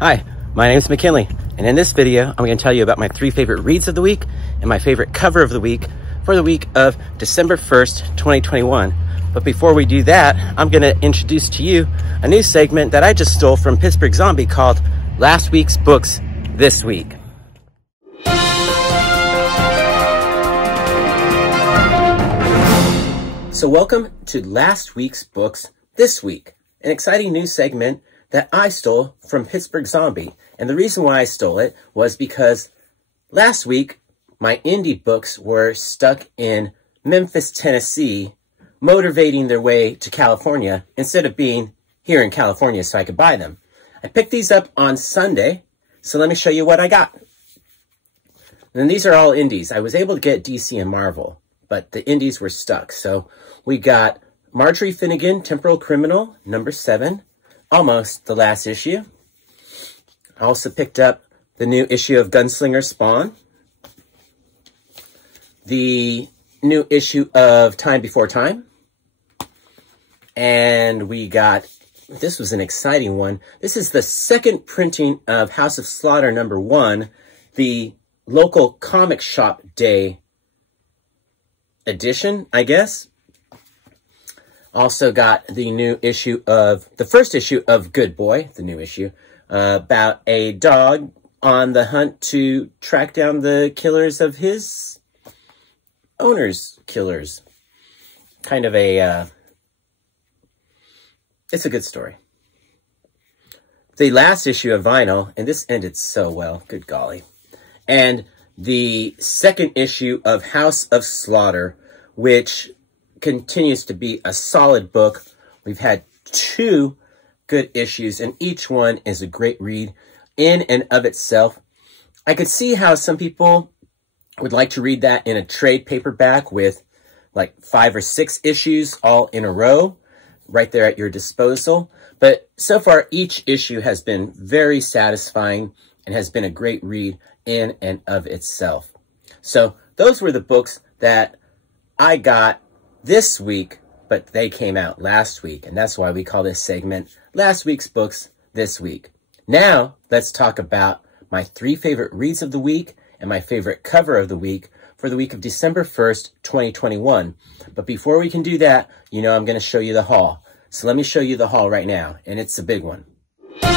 Hi, my name is McKinley, and in this video, I'm going to tell you about my 3 favorite reads of the week and my favorite cover of the week for the week of December 1st, 2021. But before we do that, I'm going to introduce to you a new segment that I just stole from Pittsburgh Zombie called Last Week's Books This Week. So welcome to Last Week's Books This Week, an exciting new segment that I stole from Pittsburgh Zombie. And the reason why I stole it was because last week, my indie books were stuck in Memphis, Tennessee, motivating their way to California instead of being here in California so I could buy them. I picked these up on Sunday, so let me show you what I got. And these are all indies. I was able to get DC and Marvel, but the indies were stuck. So we got Marjorie Finnegan, Temporal Criminal, number 7. Almost the last issue. I also picked up the new issue of Gunslinger Spawn, the new issue of Time Before Time, and we got, this was an exciting one. This is the second printing of House of Slaughter number 1, the local comic shop day edition, I guess. Also got the new issue of, the first issue of Good Boy, the new issue, about a dog on the hunt to track down the killers of his owner's killers. Kind of a, it's a good story. The last issue of Vinyl, and this ended so well, good golly. And the second issue of House of Slaughter, which continues to be a solid book. We've had 2 good issues, and each one is a great read in and of itself. I could see how some people would like to read that in a trade paperback with like 5 or 6 issues all in a row, right there at your disposal. But so far, each issue has been very satisfying and has been a great read in and of itself. So those were the books that I got this week, but they came out last week, and that's why we call this segment Last Week's Books This Week. Now, let's talk about my 3 favorite reads of the week and my favorite cover of the week for the week of December 1st, 2021. But before we can do that, you know I'm going to show you the haul. So let me show you the haul right now, and it's a big one. Before I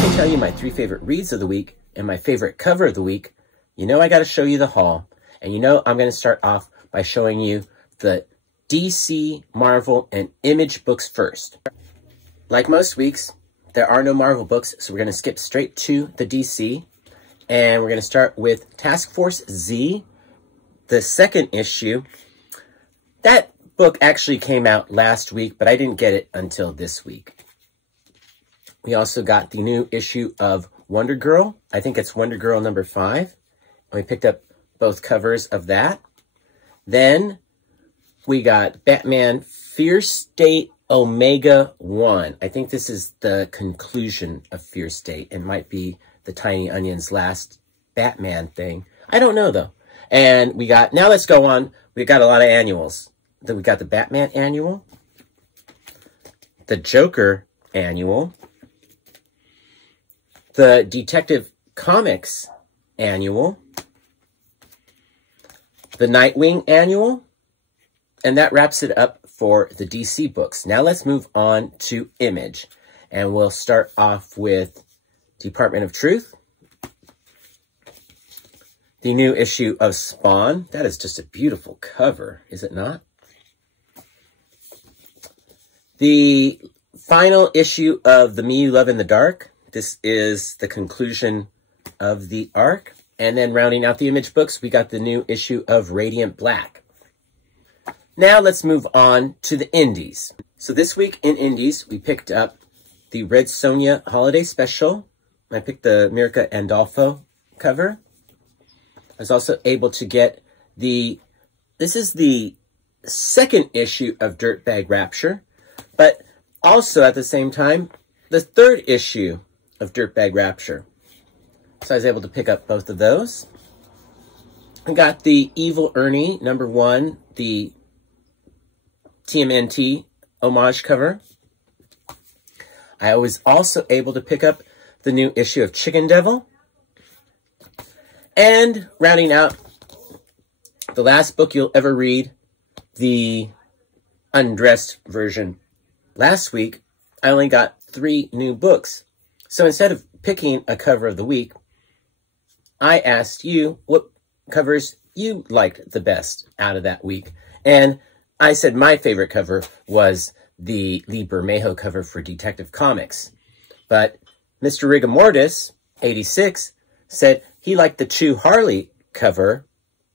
can tell you my 3 favorite reads of the week and my favorite cover of the week, you know I got to show you the haul, and you know I'm going to start off by showing you the DC, Marvel, and Image books first. Like most weeks, there are no Marvel books, so we're going to skip straight to the DC, and we're going to start with Task Force Z, the second issue. That book actually came out last week, but I didn't get it until this week. We also got the new issue of Wonder Girl. I think it's Wonder Girl number 5. We picked up both covers of that. Then we got Batman Fear State Omega 1. I think this is the conclusion of Fear State. It might be the Tiny Onion's last Batman thing. I don't know, though. And we got, now let's go on. We got a lot of annuals. Then we got the Batman annual, the Joker annual, the Detective Comics annual, the Nightwing annual, and that wraps it up for the DC books. Now let's move on to Image, and we'll start off with Department of Truth, the new issue of Spawn. That is just a beautiful cover, is it not? The final issue of The Me You Love in the Dark. This is the conclusion of the arc. And then rounding out the Image books, we got the new issue of Radiant Black. Now let's move on to the indies. So this week in indies, we picked up the Red Sonja Holiday Special. I picked the Mirka Andolfo cover. I was also able to get this is the second issue of Dirtbag Rapture, but also at the same time, the 3rd issue of Dirtbag Rapture. So I was able to pick up both of those. I got the Evil Ernie #1, the TMNT homage cover. I was also able to pick up the new issue of Chicken Devil. And rounding out the last book you'll ever read, the undressed version. Last week, I only got 3 new books. So instead of picking a cover of the week, I asked you what covers you liked the best out of that week. And I said my favorite cover was the Lee Bermejo cover for Detective Comics. But Mr. Rigamortis, 86, said he liked the Chew Harley cover,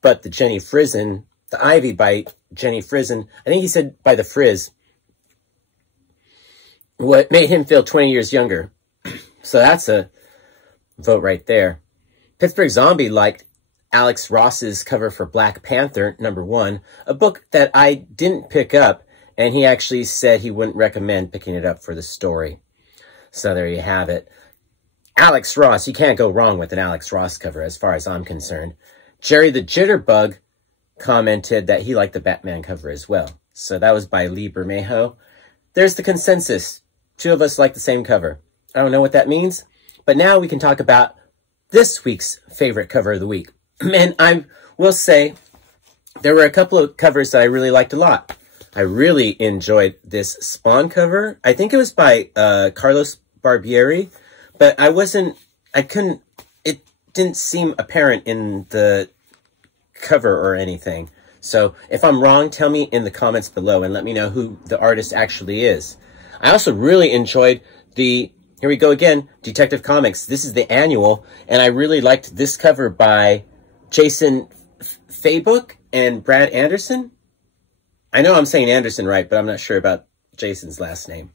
but the Jenny Frizen, the Ivy by Jenny Frizen, I think he said by the Frizz, what made him feel 20 years younger. So that's a vote right there. Pittsburgh Zombie liked Alex Ross's cover for Black Panther, #1, a book that I didn't pick up, and he actually said he wouldn't recommend picking it up for the story. So there you have it. Alex Ross, you can't go wrong with an Alex Ross cover as far as I'm concerned. Jerry the Jitterbug commented that he liked the Batman cover as well. So that was by Lee Bermejo. There's the consensus. 2 of us like the same cover. I don't know what that means, but now we can talk about this week's favorite cover of the week. And I will say there were a couple of covers that I really liked a lot. I really enjoyed this Spawn cover. I think it was by Carlos Barbieri, but it didn't seem apparent in the cover or anything. So if I'm wrong, tell me in the comments below and let me know who the artist actually is. I also really enjoyed the, here we go again, Detective Comics. This is the annual, and I really liked this cover by Jason Fabuk and Brad Anderson. I know I'm saying Anderson right, but I'm not sure about Jason's last name.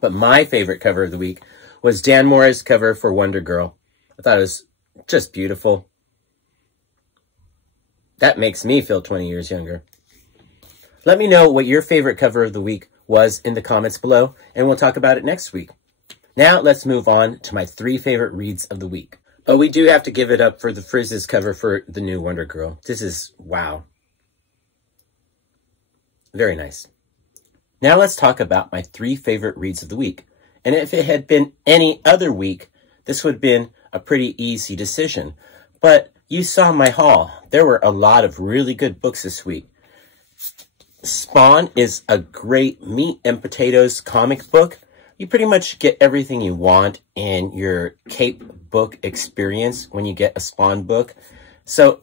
But my favorite cover of the week was Dan Mora's cover for Wonder Girl. I thought it was just beautiful. That makes me feel 20 years younger. Let me know what your favorite cover of the week was in the comments below, and we'll talk about it next week. Now let's move on to my 3 favorite reads of the week. Oh, we do have to give it up for the Frizz's cover for the new Wonder Girl. This is, wow. Very nice. Now let's talk about my 3 favorite reads of the week. And if it had been any other week, this would have been a pretty easy decision. But you saw my haul. There were a lot of really good books this week. Spawn is a great meat and potatoes comic book. You pretty much get everything you want in your Cape book experience when you get a Spawn book. So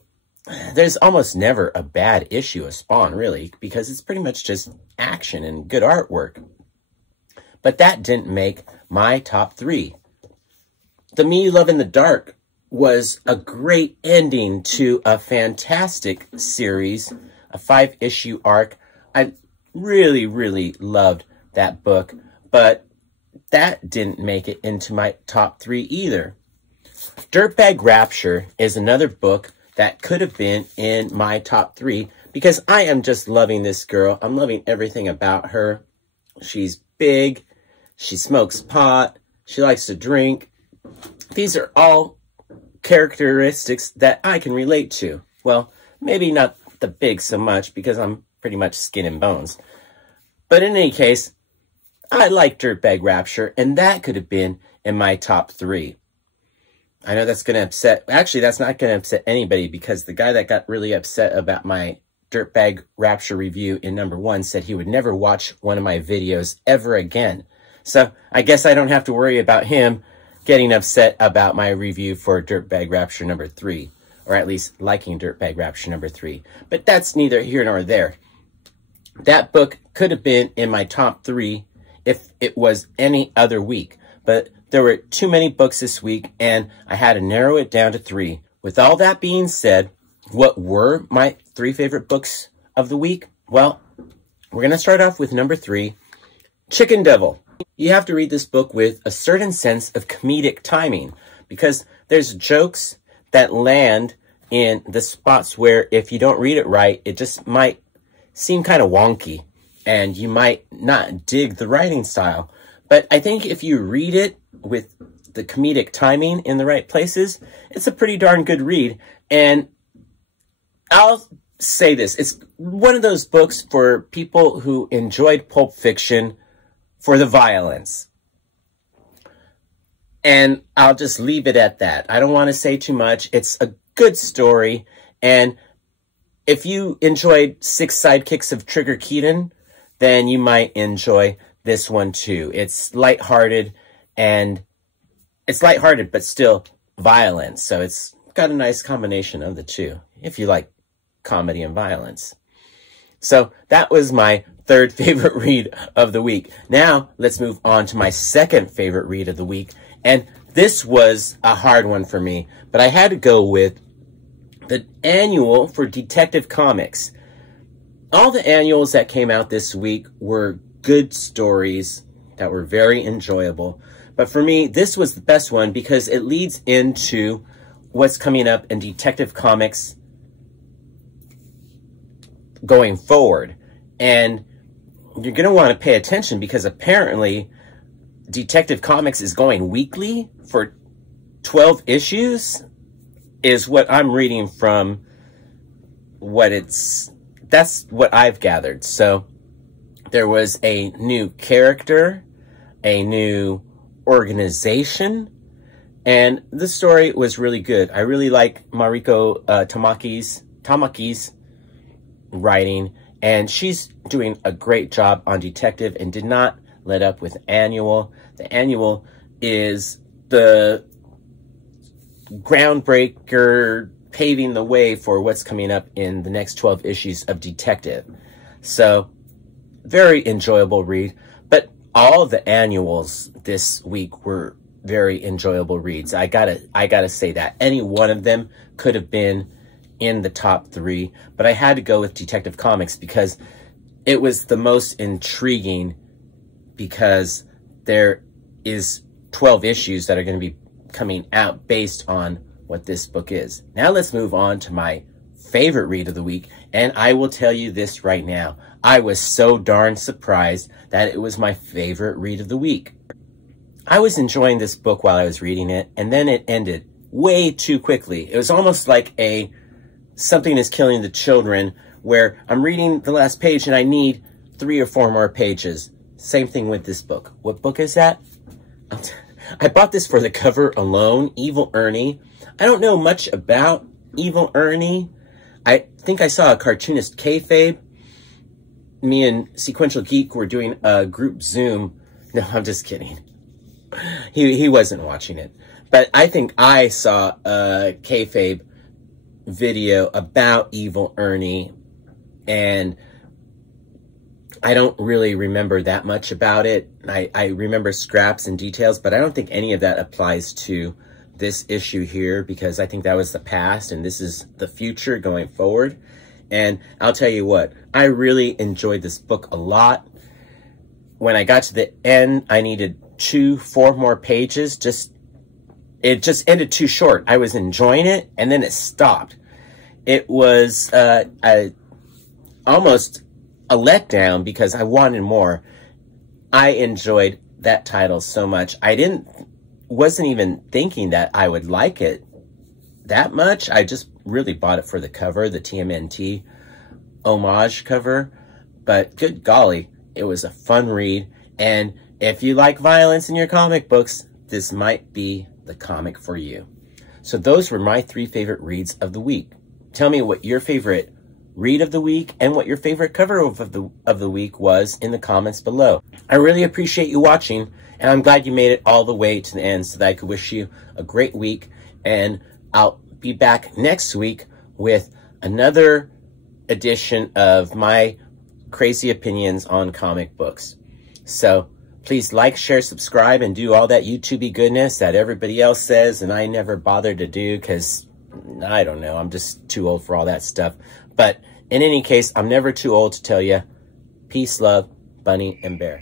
there's almost never a bad issue of Spawn, really, because it's pretty much just action and good artwork. But that didn't make my top 3. The Me You Love in the Dark was a great ending to a fantastic series, a 5-issue arc. I really, really loved that book, but that didn't make it into my top 3 either. Dirtbag Rapture is another book that could have been in my top 3 because I am just loving this girl. I'm loving everything about her. She's big. She smokes pot. She likes to drink. These are all characteristics that I can relate to. Well, maybe not the big so much because I'm pretty much skin and bones. But in any case, I like Dirtbag Rapture, and that could have been in my top 3. I know that's going to upset... Actually, that's not going to upset anybody because the guy that got really upset about my Dirtbag Rapture review in #1 said he would never watch one of my videos ever again. So I guess I don't have to worry about him getting upset about my review for Dirtbag Rapture #3. Or at least liking Dirtbag Rapture #3. But that's neither here nor there. That book could have been in my top 3 if it was any other week. But there were too many books this week, and I had to narrow it down to 3. With all that being said, what were my 3 favorite books of the week? Well, we're going to start off with #3, Chicken Devil. You have to read this book with a certain sense of comedic timing because there's jokes that land in the spots where if you don't read it right, it just might seem kind of wonky and you might not dig the writing style. But I think if you read it with the comedic timing in the right places, it's a pretty darn good read. And I'll say this, it's one of those books for people who enjoyed Pulp Fiction for the violence. And I'll just leave it at that. I don't want to say too much. It's a good story. And if you enjoyed Six Sidekicks of Trigger Keaton, then you might enjoy this one too. It's lighthearted, but still violent. So it's got a nice combination of the two, if you like comedy and violence. So that was my third favorite read of the week. Now let's move on to my second favorite read of the week. And this was a hard one for me, but I had to go with the annual for Detective Comics. All the annuals that came out this week were good stories that were very enjoyable. But for me, this was the best one because it leads into what's coming up in Detective Comics going forward. And you're going to want to pay attention because apparently Detective Comics is going weekly for 12 issues is what I'm reading from that's what I've gathered. So there was a new character, a new organization, and the story was really good. I really like Mariko Tamaki's writing, and she's doing a great job on Detective and did not let up with Annual. The Annual is the groundbreaker, paving the way for what's coming up in the next 12 issues of Detective. So, very enjoyable read. But all the annuals this week were very enjoyable reads. I gotta say that. Any one of them could have been in the top 3, but I had to go with Detective Comics because it was the most intriguing, because there is 12 issues that are going to be coming out based on what this book is. Now let's move on to my favorite read of the week, and I will tell you this right now. I was so darn surprised that it was my favorite read of the week. I was enjoying this book while I was reading it, and then it ended way too quickly. It was almost like Something is Killing the Children, where I'm reading the last page and I need 3 or 4 more pages. Same thing with this book. What book is that? I bought this for the cover alone, Evil Ernie. I don't know much about Evil Ernie. I think I saw a cartoonist kayfabe. Me and Sequential Geek were doing a group Zoom. No, I'm just kidding. He wasn't watching it. But I think I saw a kayfabe video about Evil Ernie, and I don't really remember that much about it. I remember scraps and details, but I don't think any of that applies to this issue here, because I think that was the past and this is the future going forward. And I'll tell you what, I really enjoyed this book a lot. When I got to the end, I needed 4 more pages. It just ended too short. I was enjoying it, and then it stopped. It was almost a letdown because I wanted more. I enjoyed that title so much. Wasn't even thinking that I would like it that much. I just really bought it for the cover, the TMNT homage cover. But good golly, it was a fun read. And if you like violence in your comic books, this might be the comic for you. So those were my 3 favorite reads of the week. Tell me what your favorite read of the week and what your favorite cover of the week was in the comments below. I really appreciate you watching, and I'm glad you made it all the way to the end so that I could wish you a great week. And I'll be back next week with another edition of my crazy opinions on comic books. So please like, share, subscribe, and do all that YouTube-y goodness that everybody else says and I never bother to do because, I don't know, I'm just too old for all that stuff. But in any case, I'm never too old to tell you, peace, love, Bunny, and Bear.